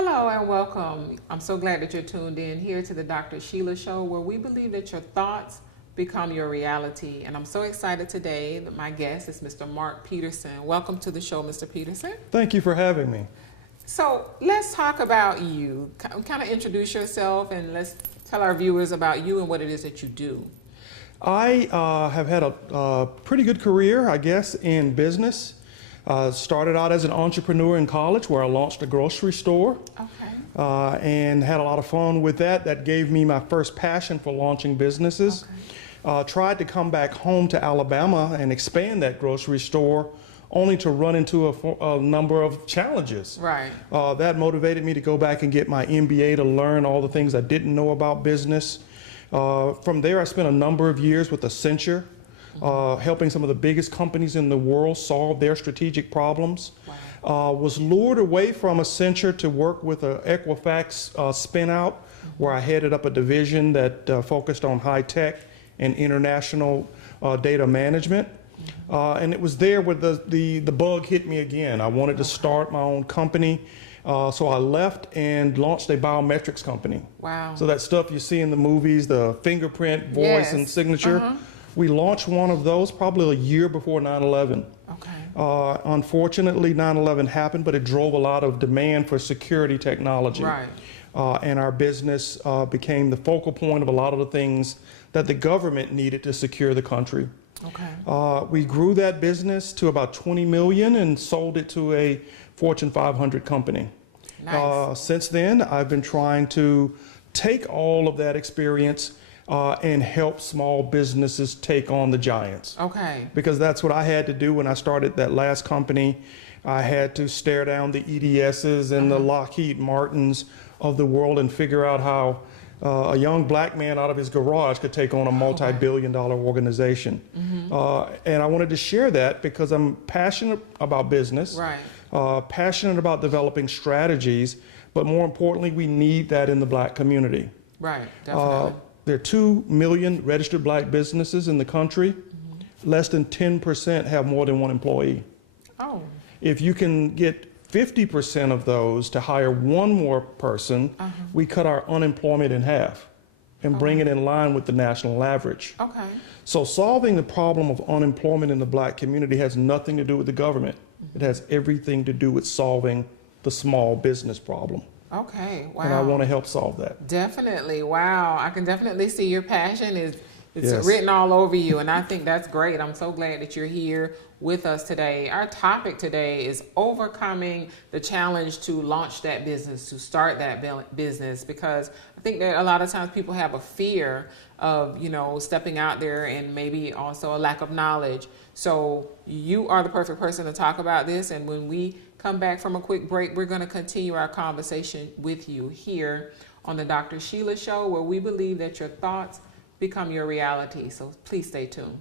Hello and welcome. I'm so glad that you're tuned in here to the Dr. Sheila Show, where we believe that your thoughts become your reality. And I'm so excited today that my guest is Mr. Mark Peterson. Welcome to the show, Mr. Peterson. Thank you for having me. So let's talk about you. Kind of introduce yourself and let's tell our viewers about you and what it is that you do. I have had a pretty good career, I guess, in business. Started out as an entrepreneur in college where I launched a grocery store. Okay. And had a lot of fun with that. That gave me my first passion for launching businesses. Okay. Tried to come back home to Alabama and expand that grocery store, only to run into a number of challenges. Right. That motivated me to go back and get my MBA to learn all the things I didn't know about business. From there, I spent a number of years with Accenture, helping some of the biggest companies in the world solve their strategic problems. Wow. Was lured away from Accenture to work with an Equifax spin-out, where I headed up a division that focused on high-tech and international data management. And it was there where the bug hit me again. I wanted to start my own company. So I left and launched a biometrics company. Wow. So that stuff you see in the movies, the fingerprint, voice, Yes. and signature, we launched one of those probably a year before 9/11. Okay. Unfortunately, 9/11 happened, but it drove a lot of demand for security technology. Right. And our business became the focal point of a lot of the things that the government needed to secure the country. Okay. We grew that business to about 20 million and sold it to a Fortune 500 company. Nice. Since then, I've been trying to take all of that experience and help small businesses take on the giants. Okay. Because that's what I had to do when I started that last company. I had to stare down the EDSs and the Lockheed Martins of the world and figure out how a young black man out of his garage could take on a multi-billion-dollar organization. And I wanted to share that because I'm passionate about business, Right. passionate about developing strategies, but more importantly, we need that in the black community. Right. Definitely. There are 2 million registered black businesses in the country. Less than 10% have more than one employee. Oh. If you can get 50% of those to hire one more person, we cut our unemployment in half and bring it in line with the national average. Okay. So solving the problem of unemployment in the black community has nothing to do with the government. It has everything to do with solving the small business problem. Okay. Wow. And I want to help solve that. Definitely. Wow. I can definitely see your passion it's Yes. written all over you. And I think that's great. I'm so glad that you're here with us today. Our topic today is overcoming the challenge to launch that business, to start that business, because I think that a lot of times people have a fear of, stepping out there and maybe also a lack of knowledge. So you are the perfect person to talk about this. And when we come back from a quick break, we're going to continue our conversation with you here on the Dr. Sheila Show, where we believe that your thoughts become your reality. So please stay tuned.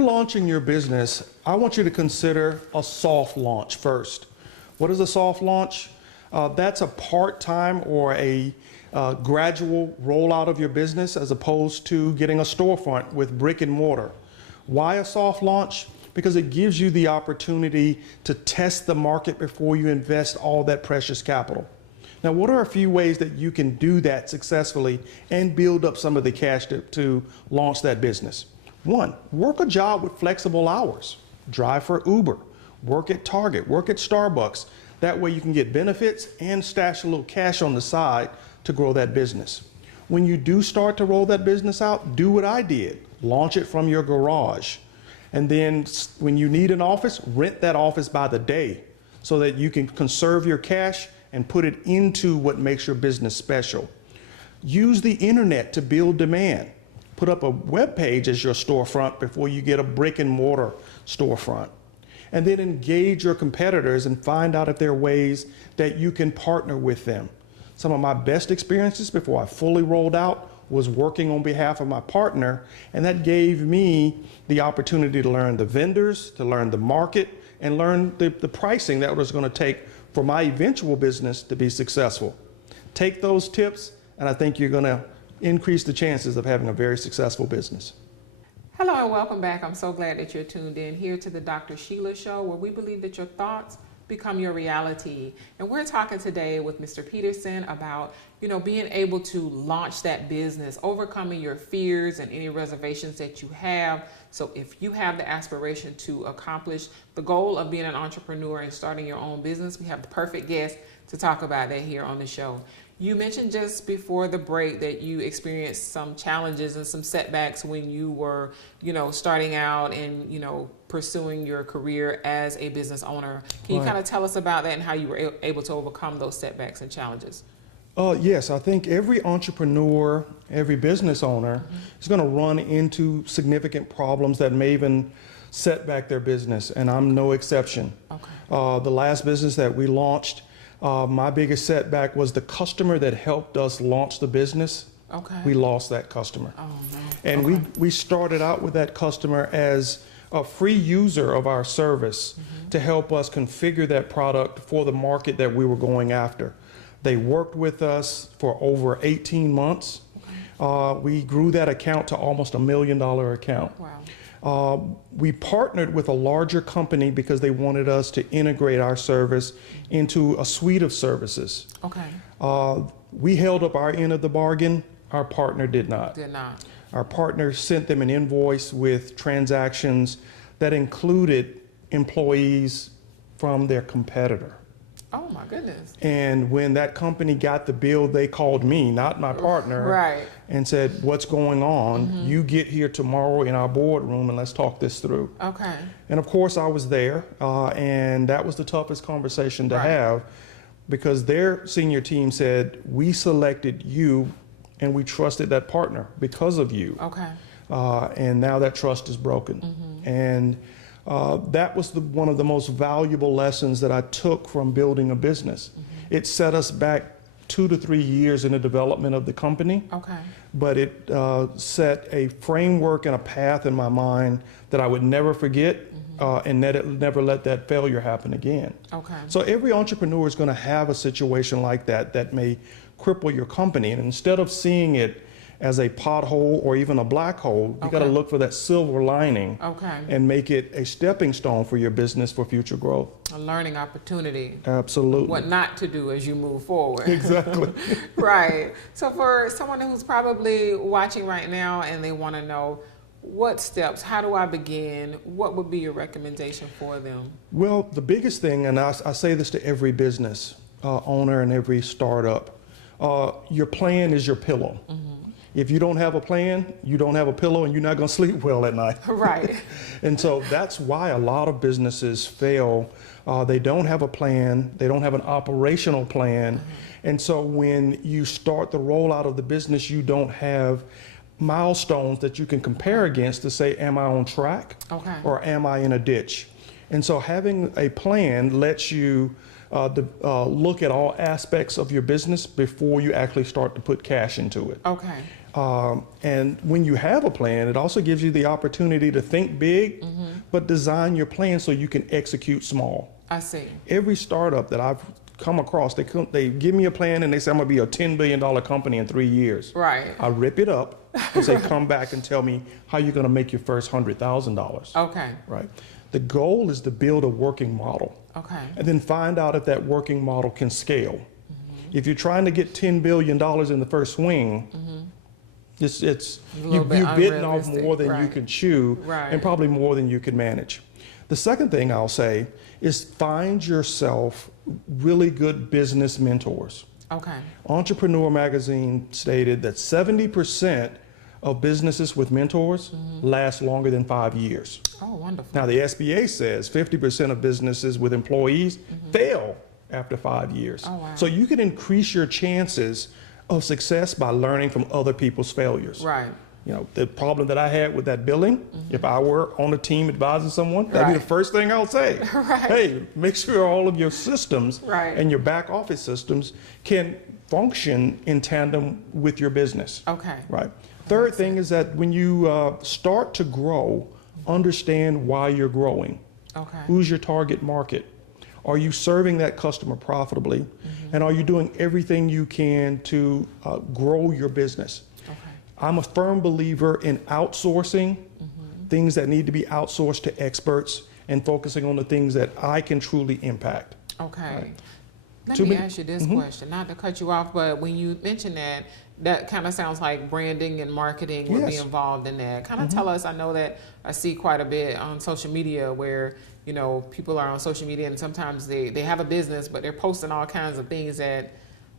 Launching your business, I want you to consider a soft launch first. What is a soft launch? That's a part-time or a gradual rollout of your business as opposed to getting a storefront with brick and mortar. Why a soft launch? Because it gives you the opportunity to test the market before you invest all that precious capital. Now, what are a few ways that you can do that successfully and build up some of the cash to launch that business? One, work a job with flexible hours. Drive for Uber, work at Target, work at Starbucks. That way you can get benefits and stash a little cash on the side to grow that business. When you do start to roll that business out, do what I did. Launch it from your garage. And then when you need an office, rent that office by the day so that you can conserve your cash and put it into what makes your business special. Use the internet to build demand. Put up a web page as your storefront before you get a brick and mortar storefront. And then engage your competitors and find out if there are ways that you can partner with them. Some of my best experiences before I fully rolled out was working on behalf of my partner, and that gave me the opportunity to learn the vendors, to learn the market, and learn the pricing that was going to take for my eventual business to be successful. Take those tips, and I think you're going to increase the chances of having a very successful business. Hello and welcome back. I'm so glad that you're tuned in here to the Dr. Sheila Show, where we believe that your thoughts become your reality. And we're talking today with Mr. Peterson about, being able to launch that business, overcoming your fears and any reservations that you have. So if you have the aspiration to accomplish the goal of being an entrepreneur and starting your own business, we have the perfect guest to talk about that here on the show. You mentioned just before the break that you experienced some challenges and some setbacks when you were, starting out and, pursuing your career as a business owner. Can you kind of tell us about that and how you were able to overcome those setbacks and challenges? Yes, I think every entrepreneur, every business owner is going to run into significant problems that may even set back their business, and I'm no exception. Okay. The last business that we launched, my biggest setback was the customer that helped us launch the business. Okay. We lost that customer. Oh, no. And okay. we started out with that customer as a free user of our service to help us configure that product for the market that we were going after. They worked with us for over 18 months. Okay. We grew that account to almost $1 million account. Wow. We partnered with a larger company because they wanted us to integrate our service into a suite of services. Okay. We held up our end of the bargain. Our partner did not. Did not. Our partner sent them an invoice with transactions that included employees from their competitor. Oh my goodness. And when that company got the bill, they called me, not my partner, right, and said, "What's going on? You get here tomorrow in our boardroom and let's talk this through." Okay. And of course I was there, and that was the toughest conversation to have, because their senior team said, "We selected you and we trusted that partner because of you." Okay. And now that trust is broken. And that was one of the most valuable lessons that I took from building a business. It set us back 2 to 3 years in the development of the company. Okay. But it set a framework and a path in my mind that I would never forget, and that it never let that failure happen again. Okay. So every entrepreneur is going to have a situation like that that may cripple your company. And instead of seeing it as a pothole or even a black hole, you got to look for that silver lining and make it a stepping stone for your business for future growth. A learning opportunity. Absolutely. What not to do as you move forward. Exactly. Right. So for someone who's probably watching right now and they want to know what steps, how do I begin, what would be your recommendation for them? Well, the biggest thing, and I say this to every business owner and every startup, your plan is your pillow. If you don't have a plan, you don't have a pillow, and you're not going to sleep well at night. Right. And so that's why a lot of businesses fail. They don't have a plan. They don't have an operational plan. And so when you start the rollout of the business, you don't have milestones that you can compare against to say, am I on track? Or am I in a ditch? And so having a plan lets you look at all aspects of your business before you actually start to put cash into it. Okay. And when you have a plan, it also gives you the opportunity to think big, but design your plan so you can execute small. I see. Every startup that I've come across, they give me a plan and they say, I'm going to be a $10 billion company in 3 years. Right. I rip it up and say, come back and tell me how you're going to make your first $100,000. Okay. Right. The goal is to build a working model. Okay. And then find out if that working model can scale. If you're trying to get $10 billion in the first swing, you're biting off more than you can chew, and probably more than you can manage. The second thing I'll say is find yourself really good business mentors. Okay. Entrepreneur Magazine stated that 70% of businesses with mentors last longer than 5 years. Oh, wonderful. Now, the SBA says 50% of businesses with employees fail after 5 years. Oh, wow. So you can increase your chances of success by learning from other people's failures. Right. You know, the problem that I had with that billing, if I were on a team advising someone, that'd be the first thing I'll say. Hey, make sure all of your systems and your back office systems can function in tandem with your business. Okay. Right. Third thing is that when you start to grow, understand why you're growing. Okay. Who's your target market? Are you serving that customer profitably? And are you doing everything you can to grow your business? Okay. I'm a firm believer in outsourcing things that need to be outsourced to experts and focusing on the things that I can truly impact. Okay. Right. Let me ask you this question, not to cut you off, but when you mention that, that kind of sounds like branding and marketing would be Yes. involved in that. Kind of tell us, I know that I see quite a bit on social media where, you know, people are on social media and sometimes they have a business, but they're posting all kinds of things that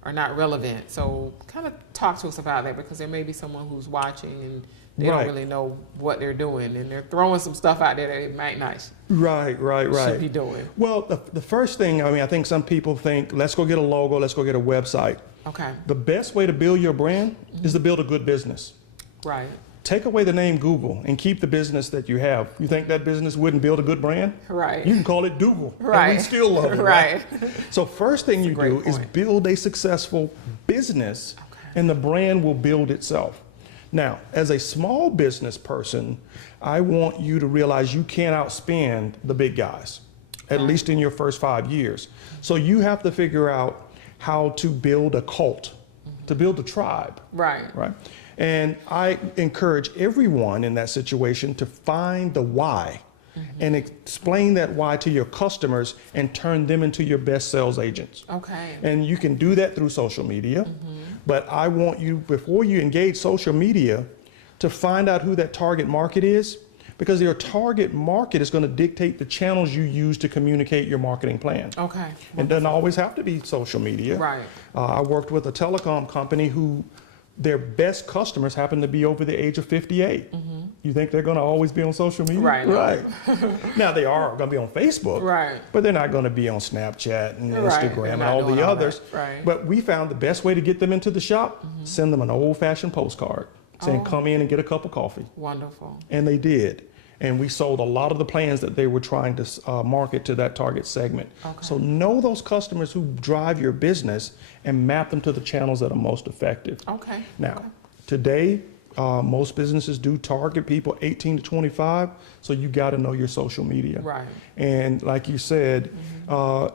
are not relevant. So kind of talk to us about that, because there may be someone who's watching and they Right. don't really know what they're doing, and they're throwing some stuff out there that they might not Right. should be doing. Well, the first thing, I think some people think, let's go get a logo, let's go get a website. Okay. The best way to build your brand is to build a good business. Right. Take away the name Google and keep the business that you have. You think that business wouldn't build a good brand? Right. You can call it Dougal, Right. and we still love it. Right. So first thing you great do is point. build a successful business, and the brand will build itself. Now, as a small business person, I want you to realize you can't outspend the big guys, at least in your first 5 years. So you have to figure out how to build a cult, to build a tribe. Right. Right. And I encourage everyone in that situation to find the why and explain that why to your customers and turn them into your best sales agents. Okay. And you can do that through social media. But I want you, before you engage social media, to find out who that target market is, because your target market is going to dictate the channels you use to communicate your marketing plan. Okay. It doesn't always have to be social media. Right. I worked with a telecom company who their best customers happen to be over the age of 58. You think they're going to always be on social media? Right. Right. Now they are going to be on Facebook. Right. But they're not going to be on Snapchat and Right. Instagram They're and not all doing the all others. that. Right. But we found the best way to get them into the shop, send them an old-fashioned postcard saying, come in and get a cup of coffee. Wonderful. And they did. And we sold a lot of the plans that they were trying to market to that target segment. Okay. So know those customers who drive your business and map them to the channels that are most effective. Okay. Now, today, most businesses do target people 18 to 25, so you got to know your social media. Right. And like you said,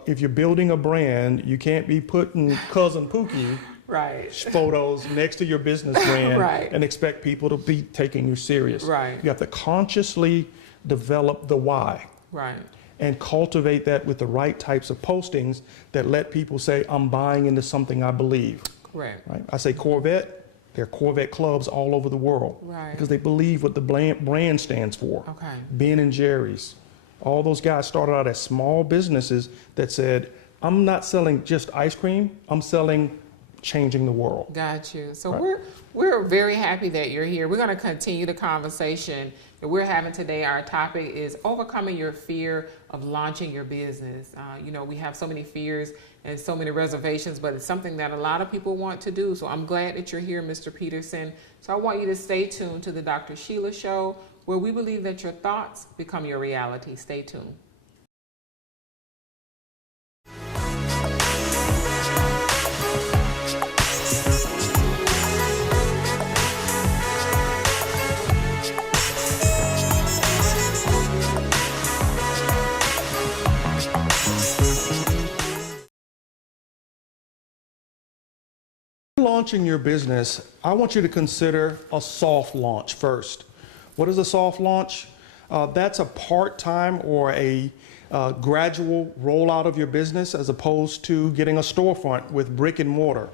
if you're building a brand, you can't be putting Cousin Pookie Right. photos next to your business brand Right. and expect people to be taking you serious. Right. You have to consciously develop the why Right. and cultivate that with the right types of postings that let people say, I'm buying into something I believe. Correct. Right? I say Corvette, there are Corvette clubs all over the world Right. because they believe what the brand stands for. Okay. Ben and Jerry's, all those guys started out as small businesses that said, I'm not selling just ice cream, I'm selling changing the world. Got you. So Right. we're very happy that you're here. We're going to continue the conversation that we're having today. Our topic is overcoming your fear of launching your business. You know, we have so many fears and so many reservations, but it's something that a lot of people want to do. So I'm glad that you're here, Mr. Peterson. So I want you to stay tuned to the Dr. Sheila Show, where we believe that your thoughts become your reality. Stay tuned. Launching your business, I want you to consider a soft launch first. What is a soft launch? That's a part-time or a gradual rollout of your business as opposed to getting a storefront with brick and mortar.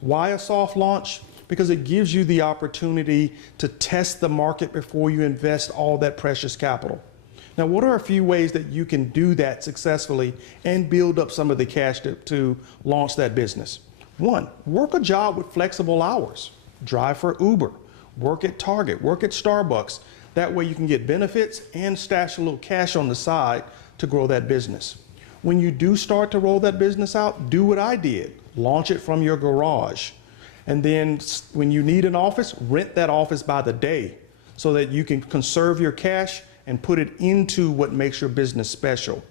Why a soft launch? Because it gives you the opportunity to test the market before you invest all that precious capital. Now, what are a few ways that you can do that successfully and build up some of the cash to launch that business? One, work a job with flexible hours. Drive for Uber, work at Target, work at Starbucks. That way you can get benefits and stash a little cash on the side to grow that business. When you do start to roll that business out, do what I did. Launch it from your garage. And then when you need an office, rent that office by the day so that you can conserve your cash and put it into what makes your business special.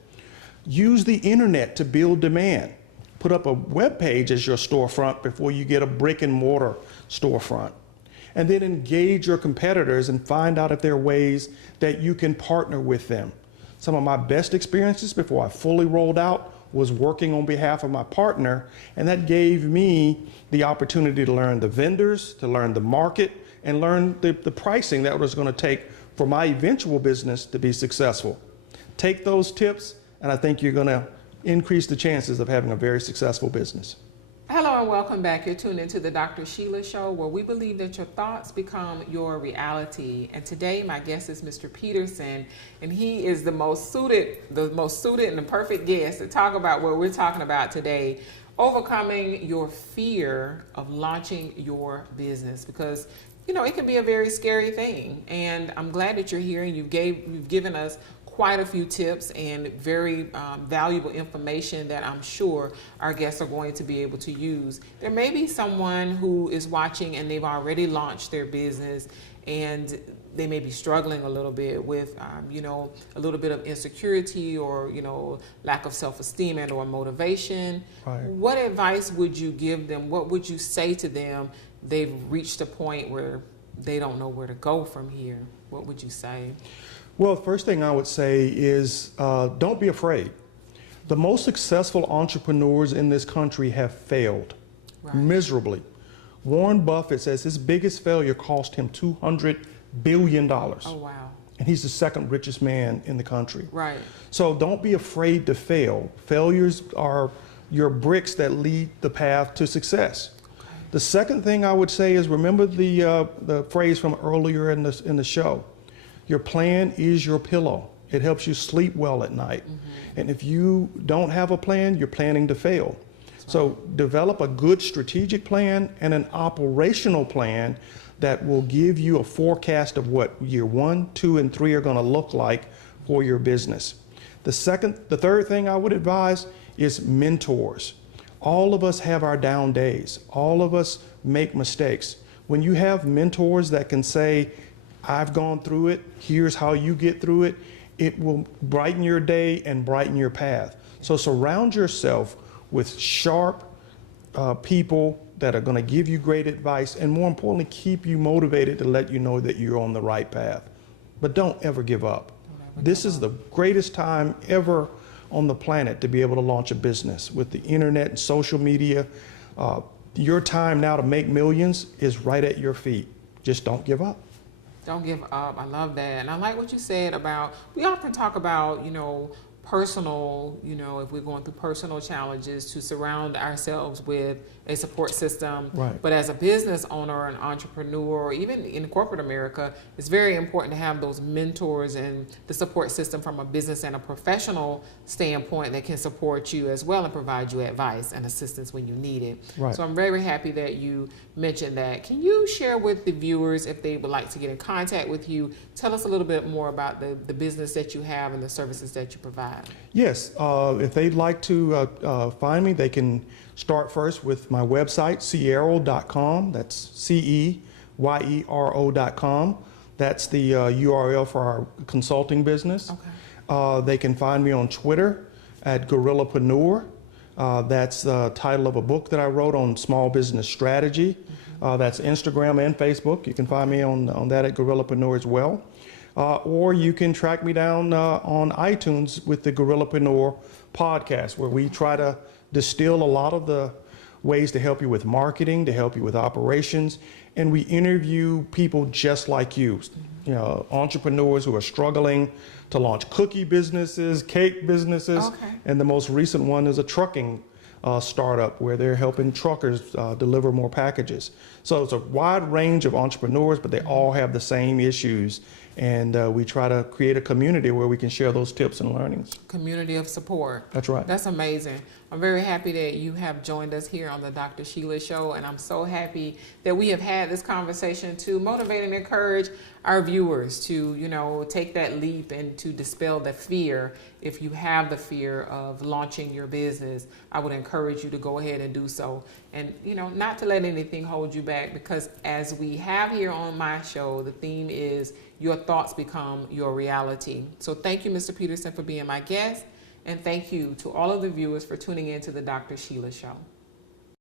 Use the internet to build demand. put up a web page as your storefront before you get a brick and mortar storefront. And then engage your competitors and find out if there are ways that you can partner with them. Some of my best experiences before I fully rolled out was working on behalf of my partner, and that gave me the opportunity to learn the vendors, to learn the market, and learn the pricing that was going to take for my eventual business to be successful. Take those tips, and I think you're going to increase the chances of having a very successful business. Hello and welcome back. You're tuned into the Dr. Sheila Show, where we believe that your thoughts become your reality. And today my guest is Mr. Peterson, and he is the most suited and the perfect guest to talk about what we're talking about today: overcoming your fear of launching your business, because it can be a very scary thing. And I'm glad that you're here and you've given us quite a few tips and very valuable information that I'm sure our guests are going to be able to use. There may be someone who is watching and they've already launched their business and they may be struggling a little bit with, a little bit of insecurity or, lack of self-esteem and or motivation. Right. What advice would you give them? What would you say to them? They've reached a point where they don't know where to go from here. What would you say? Well, the first thing I would say is don't be afraid. The most successful entrepreneurs in this country have failed miserably. Warren Buffett says his biggest failure cost him $200 billion. Oh, wow. And he's the second richest man in the country. Right. So don't be afraid to fail. Failures are your bricks that lead the path to success. Okay. The second thing I would say is remember the phrase from earlier in the show. Your plan is your pillow. It helps you sleep well at night. Mm-hmm. And if you don't have a plan, you're planning to fail. So develop a good strategic plan and an operational plan that will give you a forecast of what year 1, 2, and 3 are going to look like for your business. The third thing I would advise is mentors. All of us have our down days. All of us make mistakes. When you have mentors that can say, I've gone through it, here's how you get through it, it will brighten your day and brighten your path. So surround yourself with sharp people that are going to give you great advice and, more importantly, keep you motivated to let you know that you're on the right path. But don't ever give up. This is the greatest time ever on the planet to be able to launch a business. With the internet and social media, your time now to make millions is right at your feet. Just don't give up. Don't give up. I love that. And I like what you said about, we often talk about, personal, if we're going through personal challenges, to surround ourselves with a support system. Right. But as a business owner, an entrepreneur, or even in corporate America, it's very important to have those mentors and the support system from a business and a professional standpoint that can support you as well and provide you advice and assistance when you need it. Right. So I'm very happy that you mentioned that. Can you share with the viewers, if they would like to get in contact with you, tell us a little bit more about the business that you have and the services that you provide? Yes, if they'd like to find me, they can start first with my website, ceyero.com. That's CEYERO.com. That's the URL for our consulting business. Okay. They can find me on Twitter at Gorillapreneur. That's the title of a book that I wrote on small business strategy. Mm-hmm. That's Instagram and Facebook. You can find me on that at Gorillapreneur as well. Or you can track me down on iTunes with the Gorillapreneur podcast, where we try to distill a lot of the ways to help you with marketing, to help you with operations, and we interview people just like you, entrepreneurs who are struggling to launch cookie businesses, cake businesses, and the most recent one is a trucking startup where they're helping truckers deliver more packages. So it's a wide range of entrepreneurs, but they all have the same issues. And we try to create a community where we can share those tips and learnings. Community of support. That's right. That's amazing. I'm very happy that you have joined us here on the Dr. Sheila Show, and I'm so happy that we have had this conversation to motivate and encourage our viewers to, take that leap and to dispel the fear. If you have the fear of launching your business, I would encourage you to go ahead and do so. And, not to let anything hold you back, because as we have here on my show, the theme is your thoughts become your reality. So thank you, Mr. Peterson, for being my guest. And thank you to all of the viewers for tuning in to the Dr. Sheila Show.